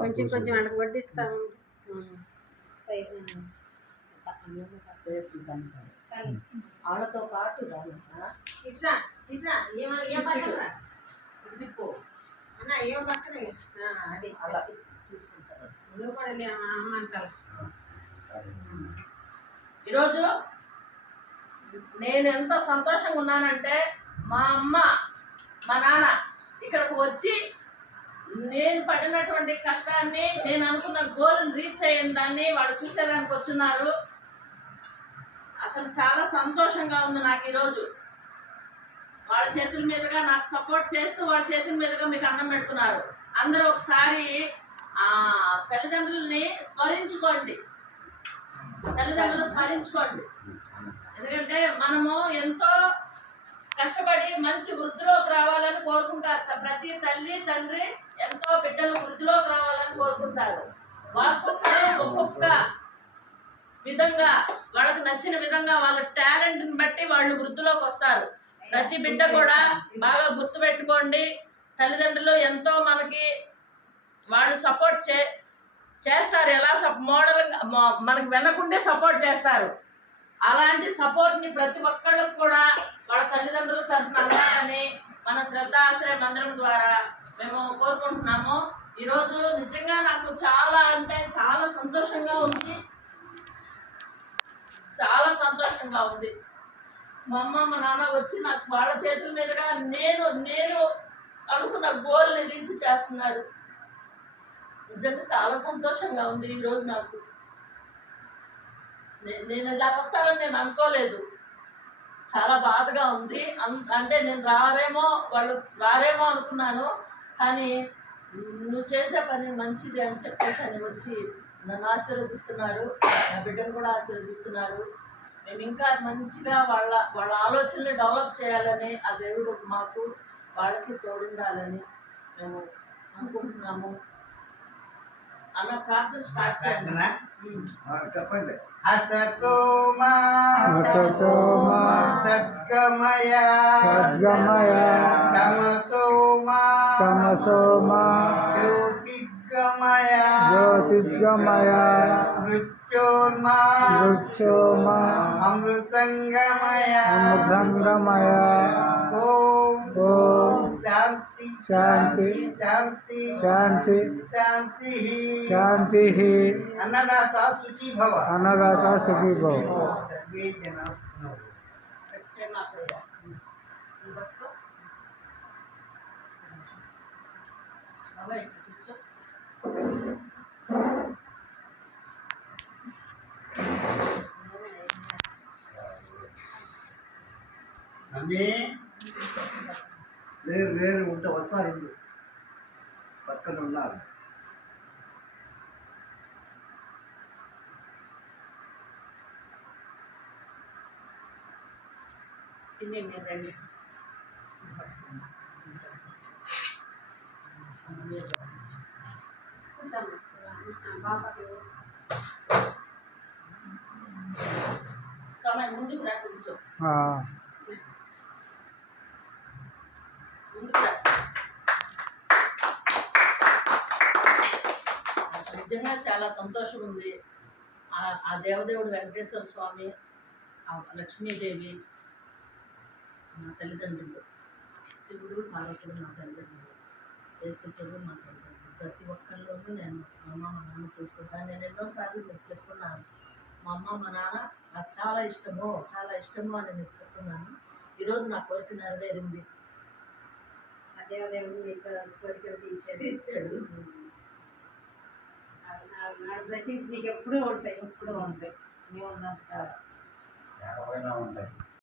కొంచెం కొంచెం వాళ్ళకి వడ్డిస్తాము. వాళ్ళతో పాటు ఇట్లా ఇట్లా ఏం పక్కన తిప్పు అన్న ఏం పక్కన అది అలా తీసుకుంటారు. నువ్వు కూడా అమ్మ అంటారు. ఈరోజు నేను ఎంత సంతోషంగా ఉన్నానంటే మా అమ్మ మా నాన్న ఇక్కడికి వచ్చి నేను పడినటువంటి కష్టాన్ని నేను అనుకున్న గోల్ని రీచ్ అయిన దాన్ని వాళ్ళు చూసేదానికి వచ్చున్నారు. అసలు చాలా సంతోషంగా ఉంది నాకు ఈరోజు. వాళ్ళ చేతుల మీదుగా నాకు సపోర్ట్ చేస్తూ వాళ్ళ చేతుల మీదుగా మీకు అన్నం పెడుతున్నారు. అందరూ ఒకసారి తల్లిదండ్రులని స్మరించుకోండి. తల్లిదండ్రులు స్మరించుకోండి. ఎందుకంటే మనము ఎంతో కష్టపడి మంచి వృద్ధిలోకి రావాలని కోరుకుంటారు. ప్రతి తల్లి తండ్రి ఎంతో బిడ్డలు వృద్ధిలోకి రావాలని కోరుకుంటారు. ఒక్కొక్క విధంగా వాళ్ళకి నచ్చిన విధంగా వాళ్ళ టాలెంట్ని బట్టి వాళ్ళు వృద్ధిలోకి వస్తారు. ప్రతి బిడ్డ కూడా బాగా గుర్తుపెట్టుకోండి. తల్లిదండ్రులు ఎంతో మనకి వాళ్ళు సపోర్ట్ చేస్తారు. ఎలా మోడల్గా మనకి వెనకుండే సపోర్ట్ చేస్తారు. అలాంటి సపోర్ట్ని ప్రతి ఒక్కళ్ళకు కూడా వాళ్ళ తల్లిదండ్రుల తరఫున అందాలని మన శ్రద్ధాశ్రయ మందిరం ద్వారా మేము కోరుకుంటున్నాము. ఈరోజు నిజంగా నాకు చాలా అంటే చాలా సంతోషంగా ఉంది. చాలా సంతోషంగా ఉంది. మా అమ్మ మా నాన్న వచ్చి నాకు వాళ్ళ చేతుల మీదుగా నేను అనుకున్న గోల్ని రీచ్ చేస్తున్నారు. నిజంగా చాలా సంతోషంగా ఉంది ఈరోజు నాకు. నేను ఇలా వస్తానని నేను అనుకోలేదు. చాలా బాధగా ఉంది. అంటే నేను వాళ్ళు రారేమో అనుకున్నాను. కానీ నువ్వు చేసే పని మంచిది అని చెప్పేసి అని వచ్చి నన్ను ఆశీర్వదిస్తున్నారు. నా బిడ్డను కూడా ఆశీర్వదిస్తున్నారు. మేము ఇంకా మంచిగా వాళ్ళ ఆలోచనలు డెవలప్ చేయాలని ఆ దేవుడు మాకు వాళ్ళకి తోడుండాలని మేము అనుకుంటున్నాము. అన్న ప్రార్థన స్టార్ట్ చేయండి. చెప్పండి. జ్యోతిర్గమయ మృత్యోర్మా అమృతంగమయ ఓం శాంతి శాంతి శాంతి శాంతి శాంతి శాంతి. అన్నదాత సుఖీ భవ. అన్నదాత సుఖీ భవ. అన్నీ వేరు వేరు ఉంటే వస్తారు. పక్కన ఉన్నారు. సమయం ముందుకు రా కొంచెం. నిజంగా చాలా సంతోషం ఉంది. ఆ దేవదేవుడు వెంకటేశ్వర స్వామి, ఆ లక్ష్మీదేవి నా తల్లిదండ్రులు, శివుడు పార్వతుడు నా తల్లిదండ్రులు, యేసుడు నా తల్లిదండ్రులు. ప్రతి ఒక్కరిలోనూ నేను మా అమ్మ మా నాన్న చూసుకుంటాను. నేను ఎన్నోసార్లు మీకు చెప్పుకున్నాను, మా అమ్మ మా నాన్న నాకు చాలా ఇష్టము అని మీకు చెప్పుకున్నాను. ఈరోజు నా కోరిక నెరవేరింది. దేవదేవుడు కోరికలు తీర్చాడు. నా బ్లెస్సింగ్స్ నీకు ఎప్పుడూ ఉంటాయి. మేము ఉన్నంత ఉంటాయి.